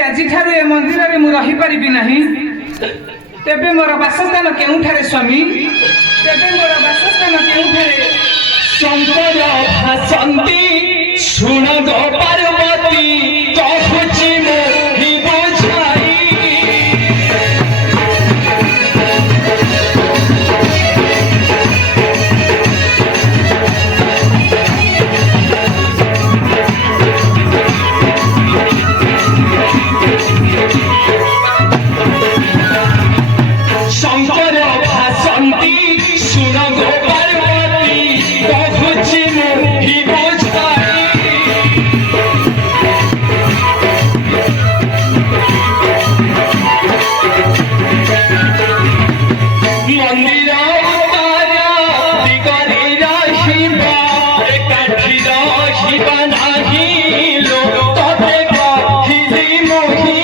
आज ए मंदिर में मुझे रही नहीं तेबे मोर बासस्थान केउठारे स्वामी तेबे मोर बासस्थान केउठारे शंकर भासंती सुन गो पार्वती कहूची मोहि बुझाई शंकर भासंती सुन गो पार्वती कहूची मोहि बुझाई मंदिर तारा दिगरे रहिबा एकाठी रहिबा नाही लोक तते कहिली मोहि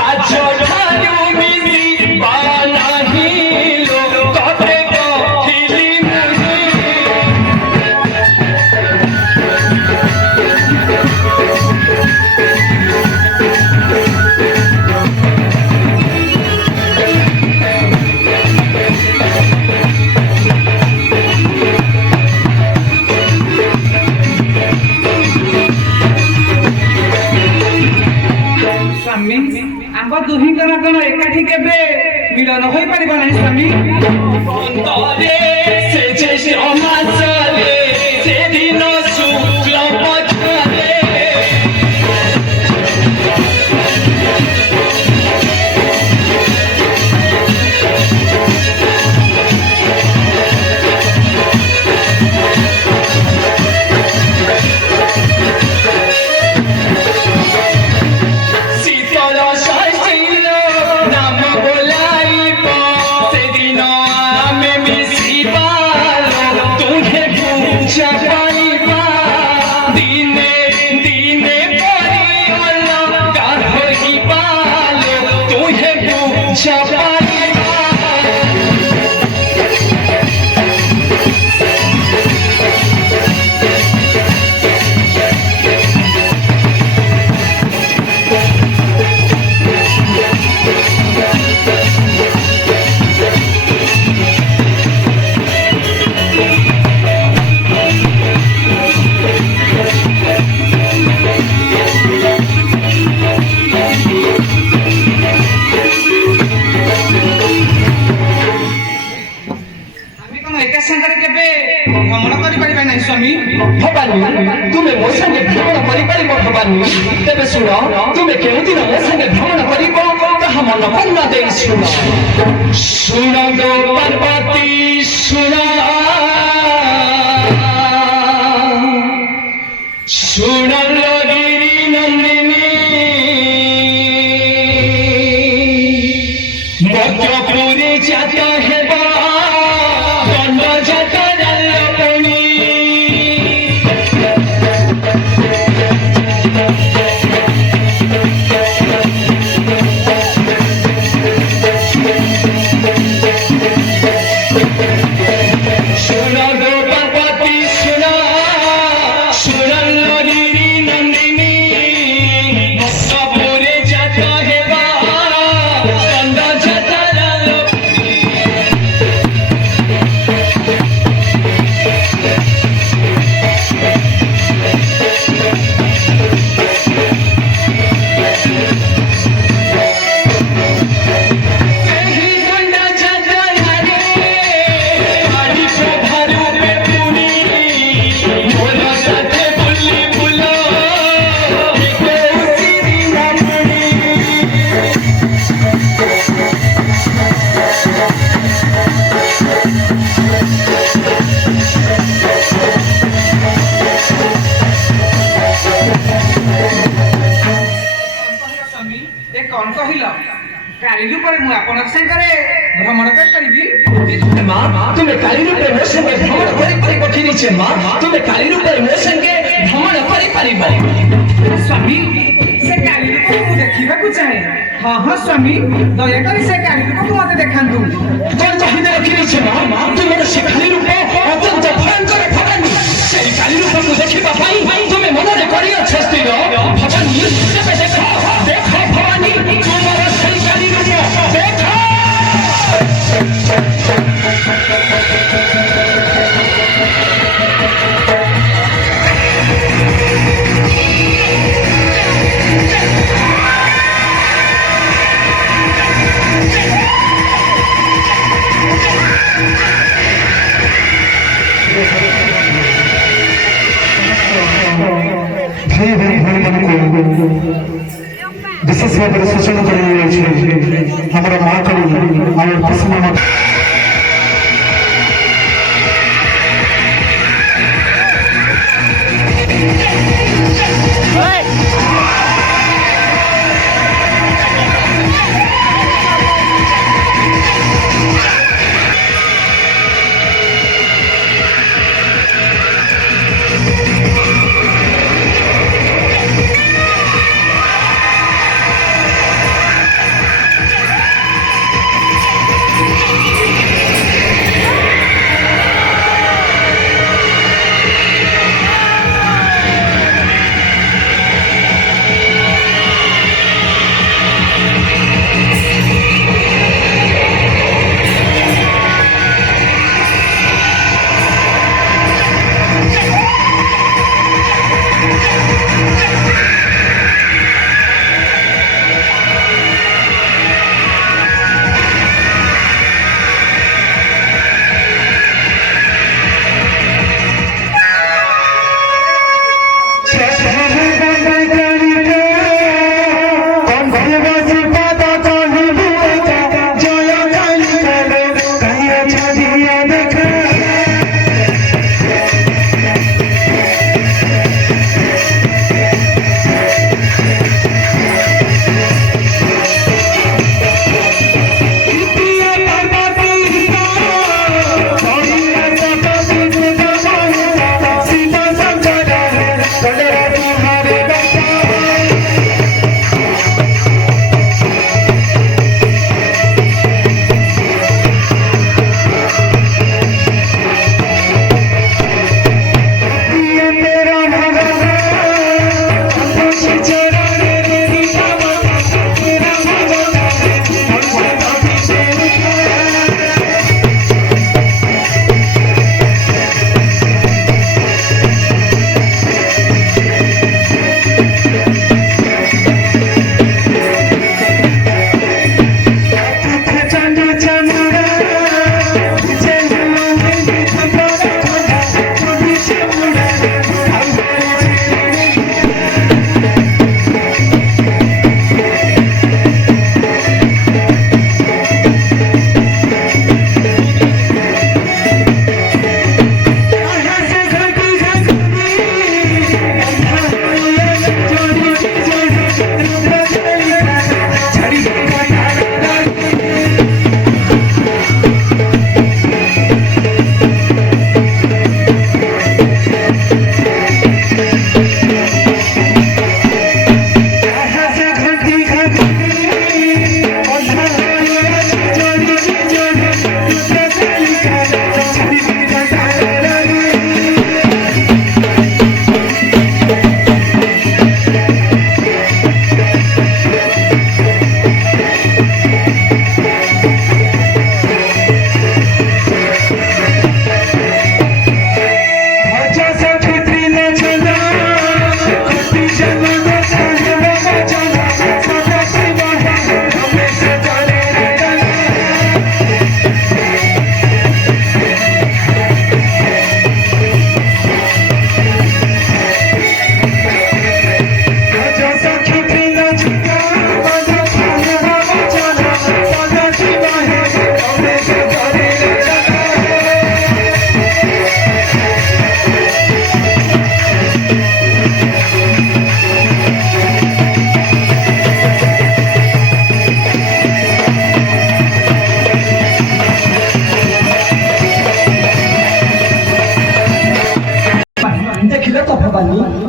आचरणारु मिलिबा नाही लोक तते कहिली मोहि स्वामी आम दुहींकर कौन एकाठी केबे मिलन हो पार ना स्वामी बंदरे से जे समासरे से दिन शुक्ल पक्षरे शीतल शैल नाम बोलाइब सेदिन आमे मिशिबा तुहे पूजा पाइबा दिने दिने परियल गाधइबा तुहे पूजा पाइबा आमी कौन एका संगे केबे भ्रमण करि पारिबा नाही स्वामी भवानी तुमे मो संगे भ्रमण करिपारिब भवानी तेबे सुन तुमे केउ दिन मो संगे भ्रमण करिब ताहा मन पन्ना देई सुन सुन गो पार्वती सुन सुन गिरि नंदिनी मध्यपुरी जात हेबा दंड जात रल्लपणी सुन गो पार्वती सुन सुन गिरि नंदिनी मध्यपुरी जात हेबा दंड जात रल्लपणी ସେହି ଦଣ୍ଡ ଯାତ ହାରେ ଆଡ଼ି ଶୋଭାରୁ ବେପୁନି ମୋର ସାଥେ ବୁଲି ବୁଲ କୌଶିରୀ ନାମଣି स्वामी ए कौन कहिल काली रूप मु आपण संगे भ्रमण करि माँ तुमे काली रूपे मो संगे भ्रमण करिपारिब कि निचे माँ तुमे काली रूपे मो संगे भ्रमण करिपारिब स्वामी से काली रूप मु देखिबा को चाहे हाँ हाँ स्वामी दया कर से काली रूप को मते देखांतु कौन चाहिए कि निचे माँ तुमे से काली रूपे अत्यंत भयंकर भवानी से काली रूप को देखिबा पाई तुमे मनरे करियो छस्ती भवानी तेबे देखो देखो विशेष भाव में सूचना कर हमारा महाकवि आम पश्चिम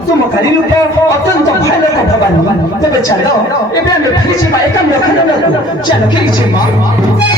तुम करी रूप अत्यंत भयानक भवानी तेरे चलो एवं फिर एकांत चलो फिर